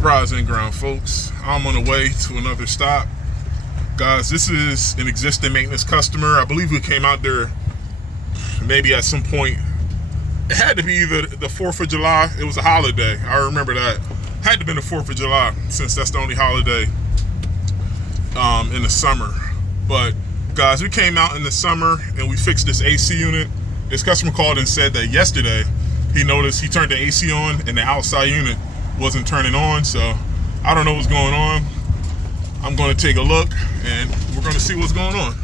Rise and ground, folks. I'm on the way to another stop. Guys, this is an existing maintenance customer. I believe we came out there maybe at some point. It had to be either the 4th of July. It was a holiday. I remember that. Had to have been the 4th of July, since that's the only holiday in the summer. But guys, we came out in the summer and we fixed this AC unit. This customer called and said that yesterday he noticed he turned the AC on and the outside unit wasn't turning on. So I don't know what's going on. I'm going to take a look and we're going to see what's going on.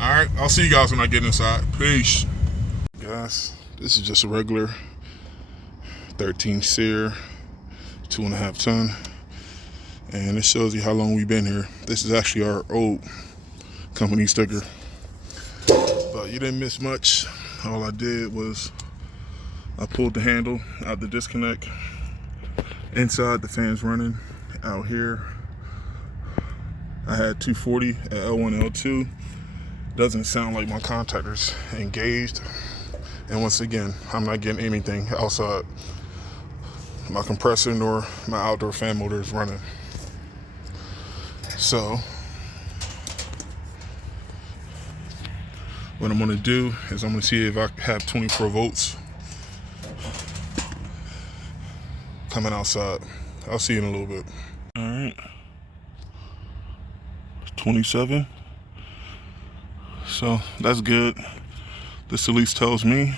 All right, I'll see you guys when I get inside. Peace. Guys, this is just a regular 13 SEER, 2.5 ton. And it shows you how long we've been here. This is actually our old company sticker. But you didn't miss much. All I did was I pulled the handle out the disconnect. Inside, the fan's running. Out here, I had 240 at L1, L2. Doesn't sound like my contactor's engaged. And once again, I'm not getting anything outside. My compressor nor my outdoor fan motor is running. So what I'm gonna do is I'm gonna see if I have 24 volts coming outside. I'll see you in a little bit. All right, 27. So that's good. This at least tells me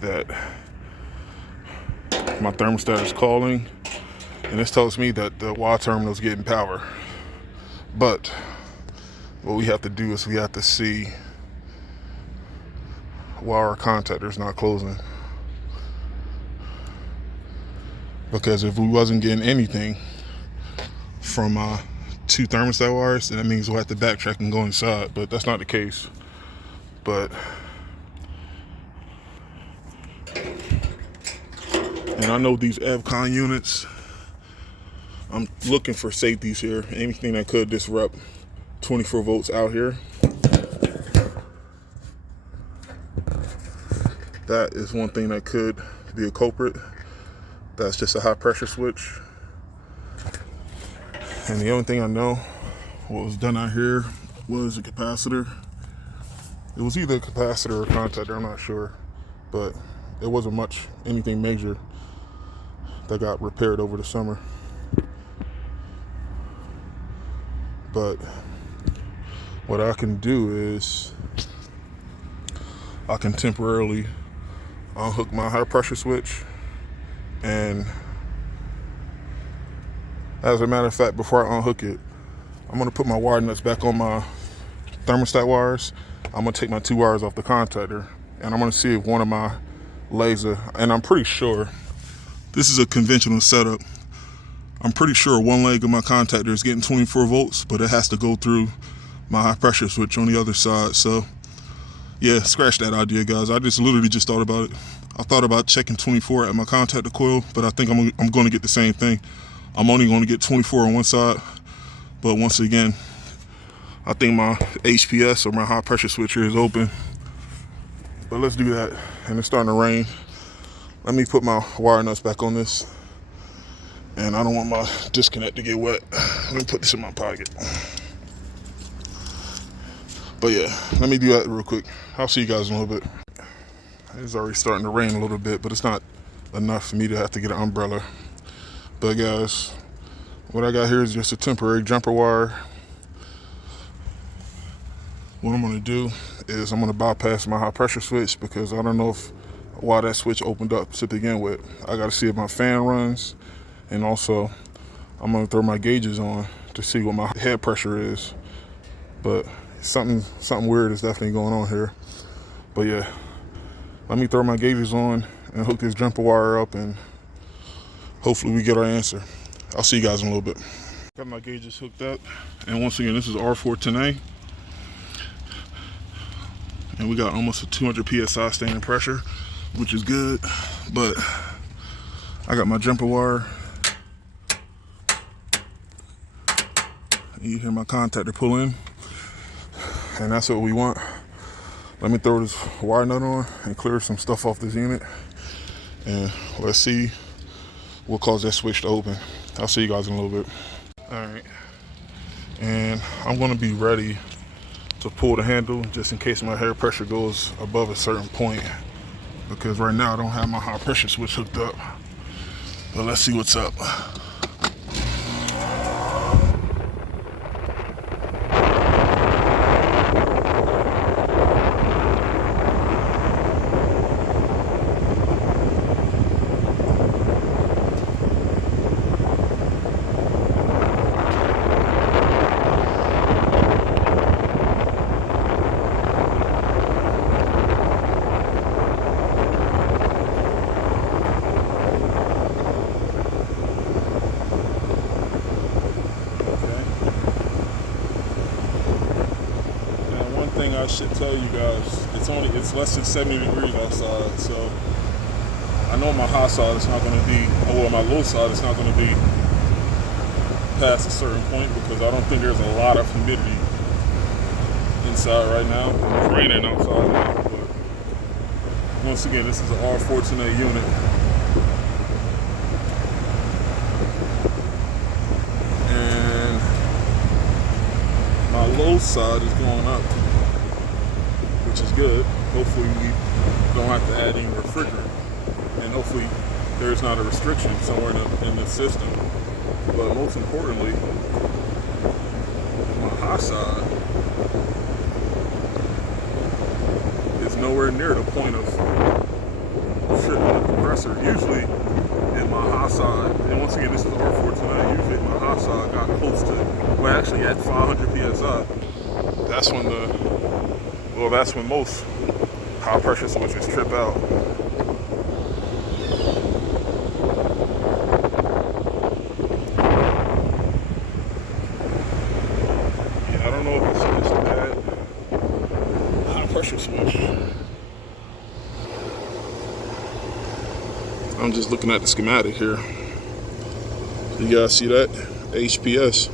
that my thermostat is calling, and this tells me that the Y terminal is getting power. But what we have to do is we have to see why our contactor is not closing. Because if we wasn't getting anything from my 2 thermostat wires, then that means we'll have to backtrack and go inside. But that's not the case. But and I know these Evcon units, I'm looking for safeties here. Anything that could disrupt 24 volts out here. That is one thing that could be a culprit. That's just a high pressure switch. And the only thing I know what was done out here was a capacitor. It was either a capacitor or a contactor, I'm not sure. But it wasn't anything major that got repaired over the summer. But what I can do is I can temporarily unhook my high pressure switch, and as a matter of fact, before I unhook it, I'm gonna put my wire nuts back on my thermostat wires. I'm gonna take my 2 wires off the contactor, and I'm gonna see if one of my legs and I'm pretty sure this is a conventional setup. I'm pretty sure one leg of my contactor is getting 24 volts, but it has to go through my high pressure switch on the other side. So yeah, scratch that idea, guys. I literally just thought about it. I thought about checking 24 at my contactor coil, but I think I'm going to get the same thing. I'm only going to get 24 on one side, but once again, I think my HPS or my high pressure switcher is open. But let's do that. And it's starting to rain. Let me put my wire nuts back on this. And I don't want my disconnect to get wet. Let me put this in my pocket. But yeah, let me do that real quick. I'll see you guys in a little bit. It's already starting to rain a little bit, but it's not enough for me to have to get an umbrella. But guys, what I got here is just a temporary jumper wire. What I'm gonna do is I'm gonna bypass my high pressure switch, because I don't know why that switch opened up to begin with. I gotta see if my fan runs, and also I'm gonna throw my gauges on to see what my head pressure is. But something weird is definitely going on here. But yeah, let me throw my gauges on and hook this jumper wire up, and hopefully we get our answer. I'll see you guys in a little bit. Got my gauges hooked up, and once again, this is R410A, and we got almost a 200 PSI standing pressure, which is good. But I got my jumper wire. You hear my contactor pull in, and that's what we want. Let me throw this wire nut on and clear some stuff off this unit, and let's see will cause that switch to open. I'll see you guys in a little bit. All right, and I'm gonna be ready to pull the handle just in case my air pressure goes above a certain point, because right now I don't have my high pressure switch hooked up. But let's see what's up. I should tell you guys, it's less than 70 degrees outside, so I know my high side is not going to be, or my low side is not going to be past a certain point, because I don't think there's a lot of humidity inside right now. It's raining outside now, but once again, this is an R14A unit. And my low side is going up, which is good. Hopefully we don't have to add any refrigerant, and hopefully there's not a restriction somewhere in the system. But most importantly, my high side is nowhere near the point of tripping the compressor. Usually in my high side, and once again this is R14A, usually my high side got close to, well actually at 500 PSI. That's when most high pressure switches trip out. Yeah, I don't know if it's just a bad high pressure switch. I'm just looking at the schematic here. You guys see that? HPS.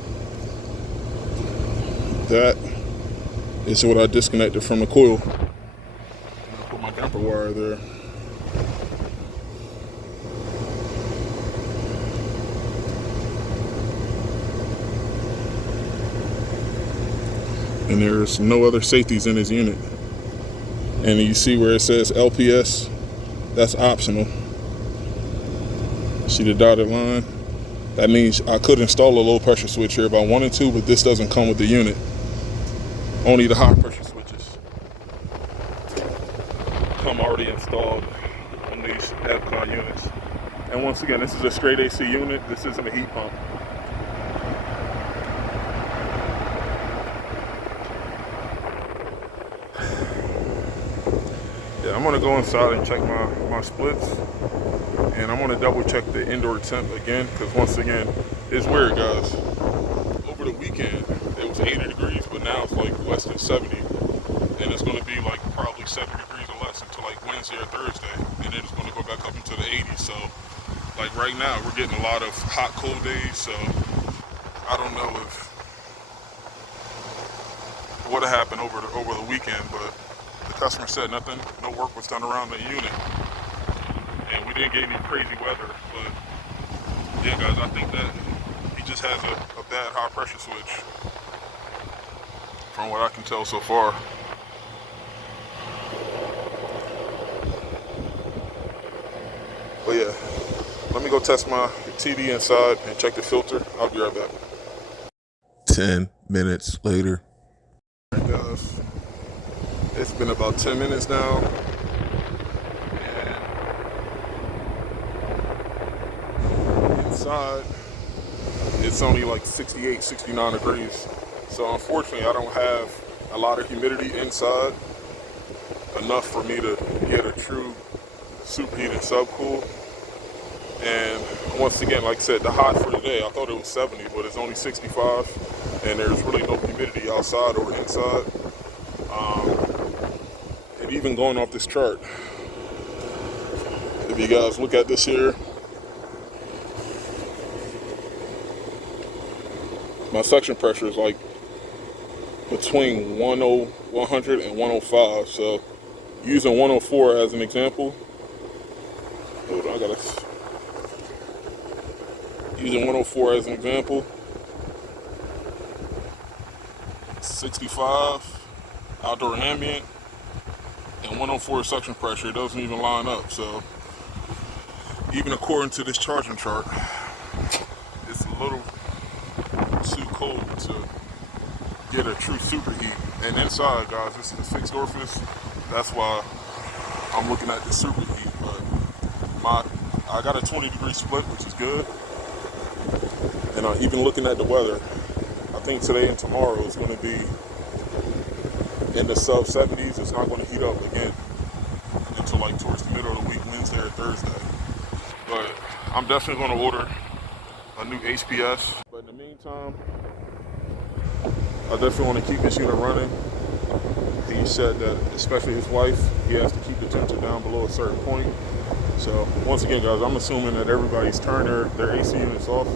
That is what I disconnected from the coil. I put my damper wire there. And there's no other safeties in this unit. And you see where it says LPS? That's optional. See the dotted line? That means I could install a low pressure switch here if I wanted to, but this doesn't come with the unit. Only the high pressure switches come already installed on these Evcon units. And once again, this is a straight AC unit. This isn't a heat pump. Yeah, I'm gonna go inside and check my splits. And I'm gonna double check the indoor temp again, because once again, it's weird, guys. Over the weekend, it was 80 degrees, but now it's like less than 70. And it's gonna be like probably 70 degrees or less until like Wednesday or Thursday. And then it's gonna go back up into the 80s. So like right now, we're getting a lot of hot, cold days. So I don't know what happened over the weekend, but the customer said nothing, no work was done around the unit. And we didn't get any crazy weather, but yeah guys, I think that he just has a bad high pressure switch from what I can tell so far. But yeah, let me go test my TD inside and check the filter. I'll be right back. 10 minutes later. Alright guys, it's been about 10 minutes now. Inside, it's only like 68, 69 degrees. So unfortunately, I don't have a lot of humidity inside, enough for me to get a true superheated subcool. And once again, like I said, the hot for today, I thought it was 70, but it's only 65, and there's really no humidity outside or inside. And even going off this chart, if you guys look at this here, my suction pressure is like between 100 and 105. So using 104 as an example, hold on, I gotta Using 104 as an example. 65 outdoor ambient and 104 suction pressure. It doesn't even line up. So even according to this charging chart, it's a little too cold to get a true superheat. And inside, guys, this is a fixed orifice. That's why I'm looking at the superheat. But I got a 20-degree split, which is good. And even looking at the weather, I think today and tomorrow is going to be in the sub 70s. It's not going to heat up again until like towards the middle of the week, Wednesday or Thursday. But I'm definitely going to order a new HPS. But in the meantime, I definitely want to keep this unit running. He said that, especially his wife, he has to keep the temperature down below a certain point. So once again, guys, I'm assuming that everybody's turned their AC units off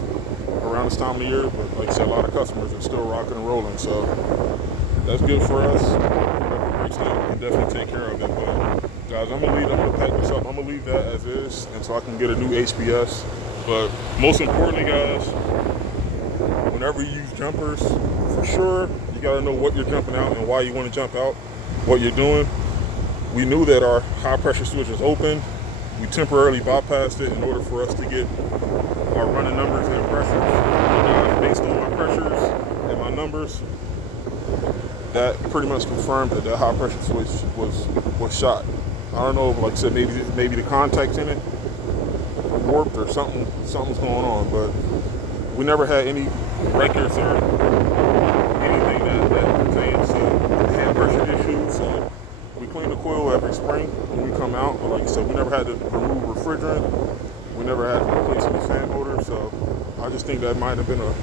around this time of the year. But like I said, a lot of customers are still rocking and rolling. So that's good for us. We can definitely take care of it. But guys, I'm gonna pack this up. I'm gonna leave that as is until I can get a new HPS. But most importantly, guys, whenever you use jumpers, for sure, you gotta know what you're jumping out and why you want to jump out, what you're doing. We knew that our high pressure switch was open. We temporarily bypassed it in order for us to get our running numbers and pressures. Based on my pressures and my numbers, that pretty much confirmed that high pressure switch was shot. I don't know, like I said, maybe the contacts in it warped or something's going on, but we never had any records or anything that pertains to hand pressure issues. So we clean the coil every spring when we come out, but like I said, we never had to remove refrigerant. We never had to replace any fan motor, so I just think that might have been a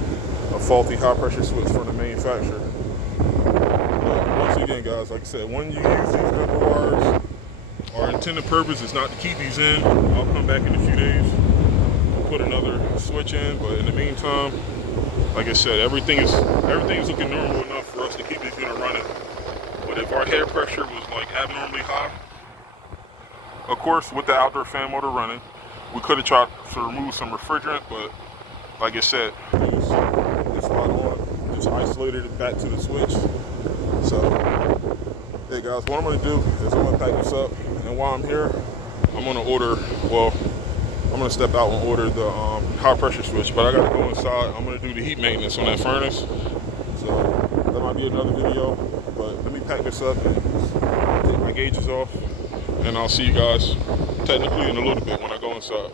faulty high pressure switch from the manufacturer. But once again, guys, like I said, when you use these jumper wires, our intended purpose is not to keep these in. I'll come back in a few days and put another switch in, but in the meantime, like I said, everything is looking normal enough for us to keep this unit running. But if our head pressure was like abnormally high, of course, with the outdoor fan motor running, we could have tried to remove some refrigerant, but like I said, it's spot on. Just isolated it back to the switch. So, hey guys, what I'm gonna do is I'm gonna pack this up, and while I'm here, I'm gonna step out and order the high pressure switch, but I gotta go inside. I'm gonna do the heat maintenance on that furnace. So that might be another video, but let me pack this up and take my gauges off, and I'll see you guys technically in a little bit when I go inside.